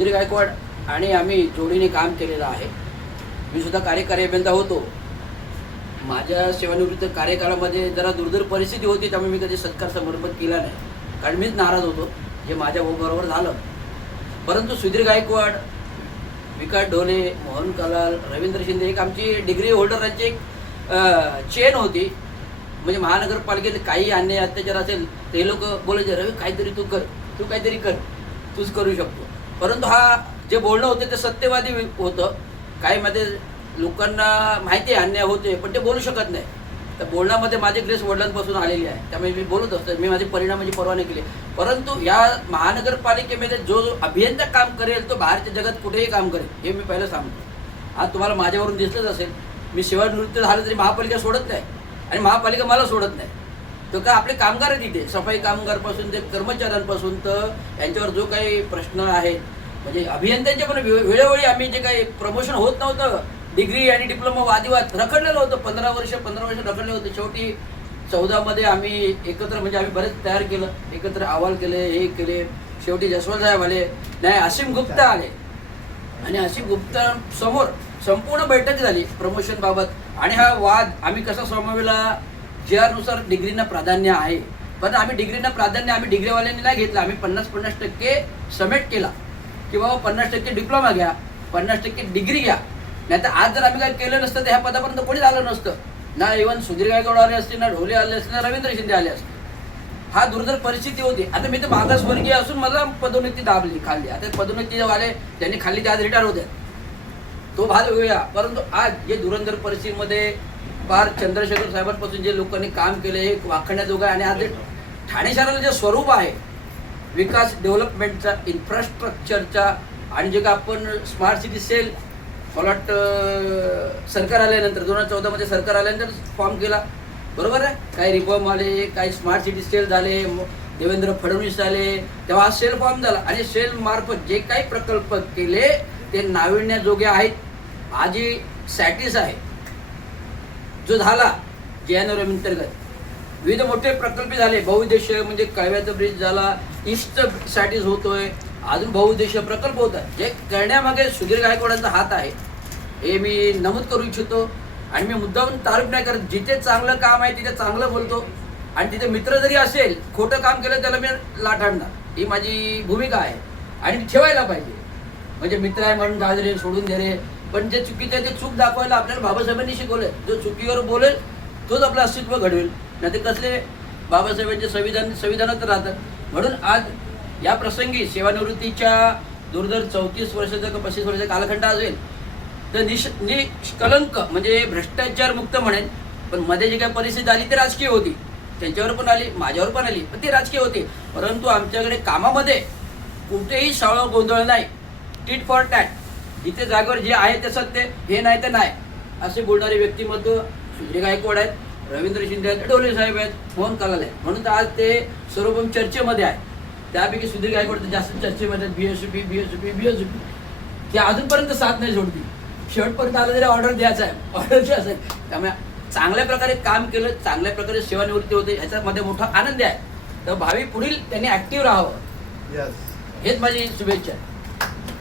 सुधीर गायकवाड आणि आम्ही जोडीने काम केलेलं आहे. मी सुद्धा कार्यकारी अभियंता होतो. माझ्या सेवानिवृत्त कार्यकाळामध्ये जरा दुर्धर परिस्थिती होती, त्यामुळे मी कधी सत्कार समर्पण केला नाही, कारण मीच नाराज होतो जे माझ्या बरोबर झालं. परंतु सुधीर गायकवाड, विकास ढोले, मोहन कलाल, रवींद्र शिंदे, एक आमची डिग्री होल्डरांची एक चेन होती. म्हणजे महानगरपालिकेत काही अन्याय अत्याचार असेल ते लोक बोलायचे, रवी काहीतरी तू कर, तू काहीतरी कर, तूच करू शकतो. परंतु हा जे बोलणं होतं ते सत्यवादी होतं. काही मध्ये लोकांना माहिती आहे अन्याय होते, पण ते बोलू शकत नाही. तर बोलण्यामध्ये माझी ग्रेस वडिलांपासून आलेली आहे, त्यामुळे मी बोलत असतो. मी माझे परिणामाची पर्वा नाही केली. परंतु या महानगरपालिकेमध्ये जो अभियंता काम करेल तो बाहेरच्या जगात कुठेही काम करेल, हे मी पहिलं सांगतो. आज तुम्हाला माझ्यावरून दिसलंच असेल, मी सेवानिवृत्त झालं तरी महापालिका सोडत नाही आणि महापालिका मला सोडत नाही. तो का आपले कामगार आहेत इथे, सफाई कामगारपासून ते कर्मचाऱ्यांपासून तर यांच्यावर जो काही प्रश्न आहे, म्हणजे अभियंत्यांच्या पण वेळोवेळी आम्ही जे काही प्रमोशन होत नव्हतं, डिग्री आणि डिप्लोमा वादिवाद रखडलेलं होतं. 15 वर्ष रखडले होते. शेवटी 14 आम्ही एकत्र, म्हणजे आम्ही बरेच तयार केलं, एकत्र अहवाल केले, हे केले. शेवटी जसवंत साहेब आले, नाही असीम गुप्ता आले आणि असीम गुप्ता समोर संपूर्ण बैठक झाली प्रमोशन बाबत. आणि हा वाद आम्ही कसा सोडवला, JR नुसार डिग्रींना प्राधान्य आहे, पण आम्ही डिग्रींना प्राधान्य आम्ही डिग्रीवाल्यांनी नाही घेतलं. आम्ही 50% समेट केला की बाबा 50% डिप्लोमा घ्या, 50% डिग्री घ्या. नाही तर आज जर आम्ही काय केलं नसतं तर ह्या पदापर्यंत कोणी झालं नसतं. ना इव्हन सुधीर गायकवाड आले असते, ना ढोले आले असते, ना रवींद्र शिंदे आले असते. हा दुर्धर परिस्थिती होती. आता मी तर मागासवर्गीय असून मला पदोन्नती दाबली खाल्ली. आता पदोन्नती वाले त्यांनी खाल्ली ते आज रिटायर होते, तो भाग वेगळा. परंतु आज जे दुरंधर परिस्थितीमध्ये फार चंद्रशेखर साहेबांपासून जे लोकांनी काम केले हे वाखण्याजोगं आहे. आणि आज ठाणे शहराला जे स्वरूप आहे विकास डेव्हलपमेंटचा, इन्फ्रास्ट्रक्चरचा, आणि जे का आपण स्मार्ट सिटी सेल, मला वाटतं सरकार आल्यानंतर 2014 सरकार आल्यानंतर फॉर्म केला, बरोबर आहे. काही रिफॉर्म आले, काही स्मार्ट सिटी सेल झाले, देवेंद्र फडणवीस आले, तेव्हा हा सेल फॉर्म झाला. आणि सेल मार्फत जे काही प्रकल्प केले ते नाविन्याजोगे आहेत. आजी सॅटिस आहे जो झाला JNRM अंतर्गत, विविध मोठे प्रकल्प झाले. बहुउद्देशीय म्हणजे कळव्याचा ब्रिज झाला, ईस्ट सॅटिस होतोय, अजून बहुउद्देशीय प्रकल्प होतात. जे करण्यामागे सुधीर गायकवाडांचा हात आहे हे मी नमूद करू इच्छितो. आणि मी मुद्दाम तारीफ नाही करत, जिथे चांगलं काम आहे तिथे चांगलं बोलतो. आणि तिथे मित्र जरी असेल, खोटं काम केलं त्याला मी लाटाळणार, ही माझी भूमिका आहे आणि ठेवायला पाहिजे. म्हणजे मित्र आहे म्हणून गाजरे सोडून दे रे, पण जे चुकीचं आहे ते चूक दाखवायला आपल्याला बाबासाहेबांनी शिकवलंय. जो चुकीवर बोलेल तोच आपलं अस्तित्व घडवेल, नाही ते कसले बाबासाहेबांचे संविधानात राहतात. म्हणून आज या प्रसंगी सेवानिवृत्तीच्या दुर्धर 34 वर्षाचा का 35 वर्षाचा कालखंड असेल तर निष्कलंक म्हणजे भ्रष्टाचार मुक्त म्हणेन. पण मध्ये जी काही परिस्थिती आली ती राजकीय होती, त्यांच्यावर पण आली, माझ्यावर पण आली, पण ती राजकीय होती. परंतु आमच्याकडे कामामध्ये कुठेही शाळा गोंधळ नाही, टीट फॉर टॅट, जिथे जागेवर जे आहे ते सत्य, हे नाही तर नाही असे बोलणारे व्यक्तिमत्व सुधीर गायकवाड आहेत, रवींद्र शिंदे आहेत, ढोले साहेब आहेत, मोहन कलाल आहेत. म्हणून तर आज ते सर्वप्रथम चर्चेमध्ये आहे. त्यापैकी सुधीर गायकवाड जास्त चर्चेमध्ये BSP ते अजूनपर्यंत साथ नाही सोडती. शेवटपर्यंत आलं तरी ऑर्डर द्यायचा आहे, ऑर्डर द्यायचं आहे. त्यामुळे चांगल्या प्रकारे काम केलं, चांगल्या प्रकारे सेवानिवृत्ती होते, ह्याच्यामध्ये मोठा आनंद आहे. तर भावी पुढील त्यांनी ऍक्टिव्ह राहावं, हेच माझी शुभेच्छा आहे.